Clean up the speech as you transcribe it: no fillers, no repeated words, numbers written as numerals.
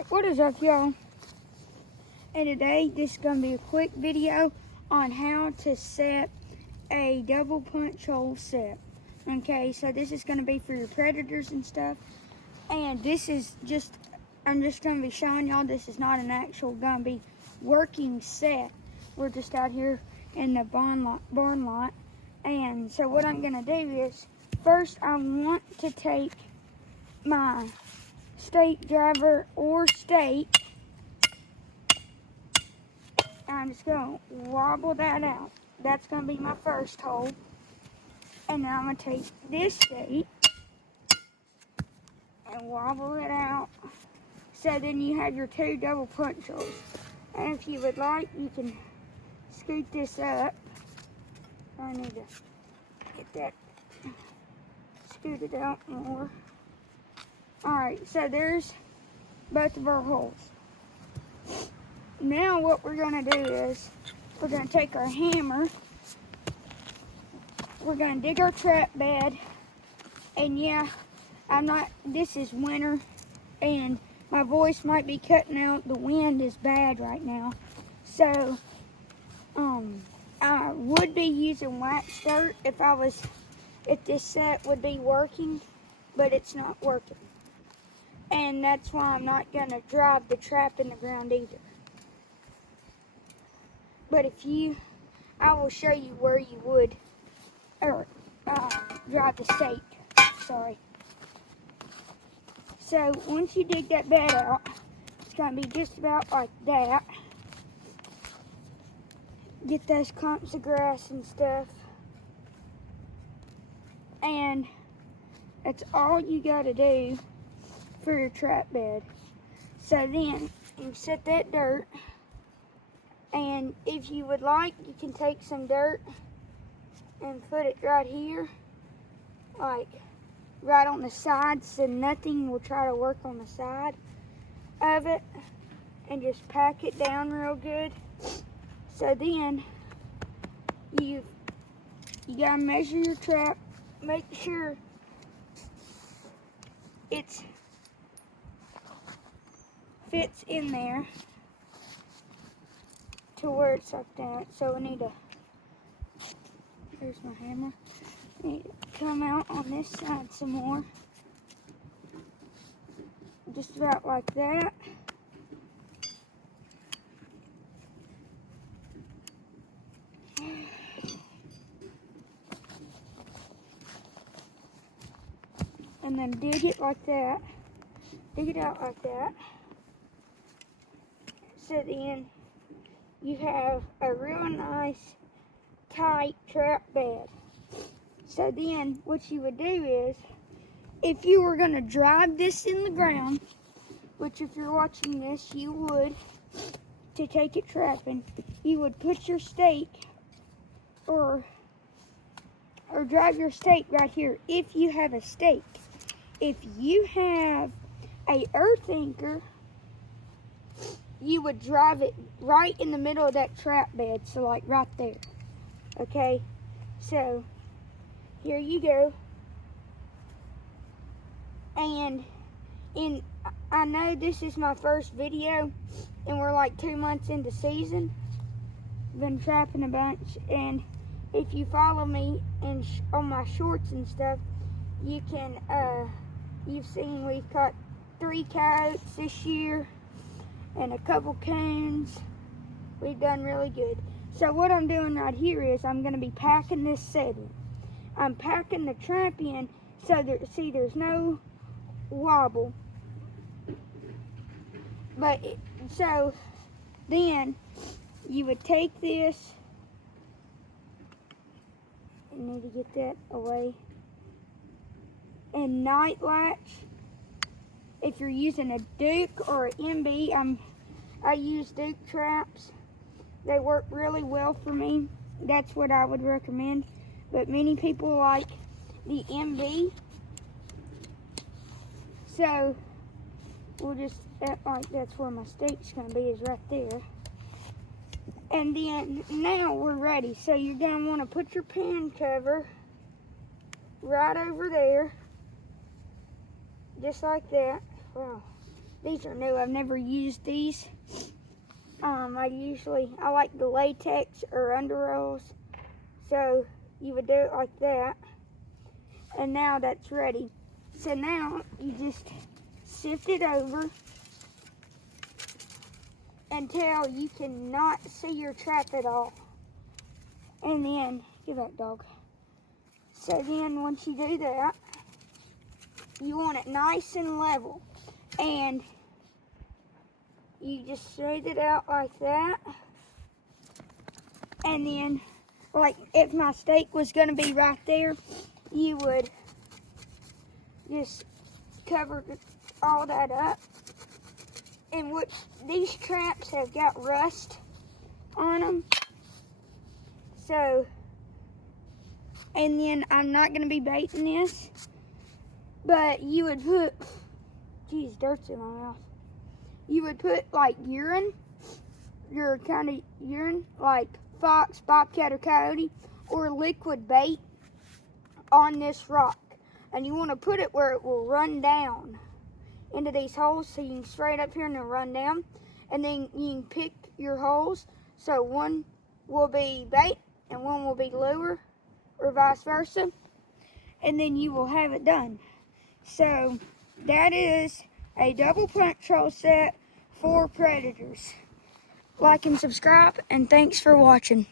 Alright, what is up, y'all? And today, this is going to be a quick video on how to set a double punch hole set. Okay, so this is going to be for your predators and stuff. And this is just, I'm just going to be showing y'all this is not an actual going to be working set. We're just out here in the barn lot. And so what I'm going to do is, first I want to take my stake driver or stake. I'm just going to wobble that out. That's going to be my first hole. And then I'm going to take this stake and wobble it out. So then you have your two double punch holes. And if you would like, you can scoot this up. I need to get that scooted out more. Alright, so there's both of our holes. Now what we're going to do is, we're going to take our hammer, we're going to dig our trap bed, and yeah, this is winter, and my voice might be cutting out. The wind is bad right now. So, I would be using wax dirt if this set would be working, but it's not working. And that's why I'm not going to drive the trap in the ground either. But I will show you where you would, or drive the stake, sorry. So once you dig that bed out, it's going to be just about like that. Get those clumps of grass and stuff. And that's all you got to do for your trap bed. So then you set that dirt, and if you would like, you can take some dirt and put it right here, like right on the side, so nothing will try to work on the side of it, and just pack it down real good. So then you gotta measure your trap, make sure it fits in there to where it's like that. So we need to, here's my hammer, need to come out on this side some more, just about like that. And then dig it like that, dig it out like that. So then you have a real nice tight trap bed. So then what you would do is, if you were going to drive this in the ground, which if you're watching this you would, to take it trapping, you would put your stake or drive your stake right here if you have a stake. If you have a earth anchor, you would drive it right in the middle of that trap bed, so like right there. Okay, so here you go. And I know this is my first video, and we're like 2 months into season. Been trapping a bunch, and if you follow me on my shorts and stuff, you can you've seen we've caught 3 coyotes this year and a couple coons. We've done really good. So what I'm doing right here is I'm going to be packing this set in. I'm packing the trap in so there's no wobble. So then you would take this, you need to get that away, and night latch. If you're using a Duke or an MB, I use Duke traps. They work really well for me. That's what I would recommend. But many people like the MB. So we'll just act like that's where my stake's gonna be, is right there. And then now we're ready. So you're gonna wanna put your pan cover right over there, just like that. Wow, These are new. I've never used these. I like the latex or underoils. So you would do it like that. And now that's ready. So now you just sift it over until you cannot see your trap at all. And then, give that dog. So then once you do that, you want it nice and level. And you just smooth it out like that. And then, like if my stake was gonna be right there, you would just cover all that up. And which these traps have got rust on them. So, and then I'm not gonna be baiting this, but you would put, geez, dirt's in my mouth. You would put like urine, your kind of urine, like fox, bobcat, or coyote, or liquid bait on this rock. And you want to put it where it will run down into these holes, so you can spray it up here and then run down. And then you can pick your holes, so one will be bait and one will be lure, or vice versa. And then you will have it done. So that is a double punch hole set for predators. Like and subscribe, and thanks for watching.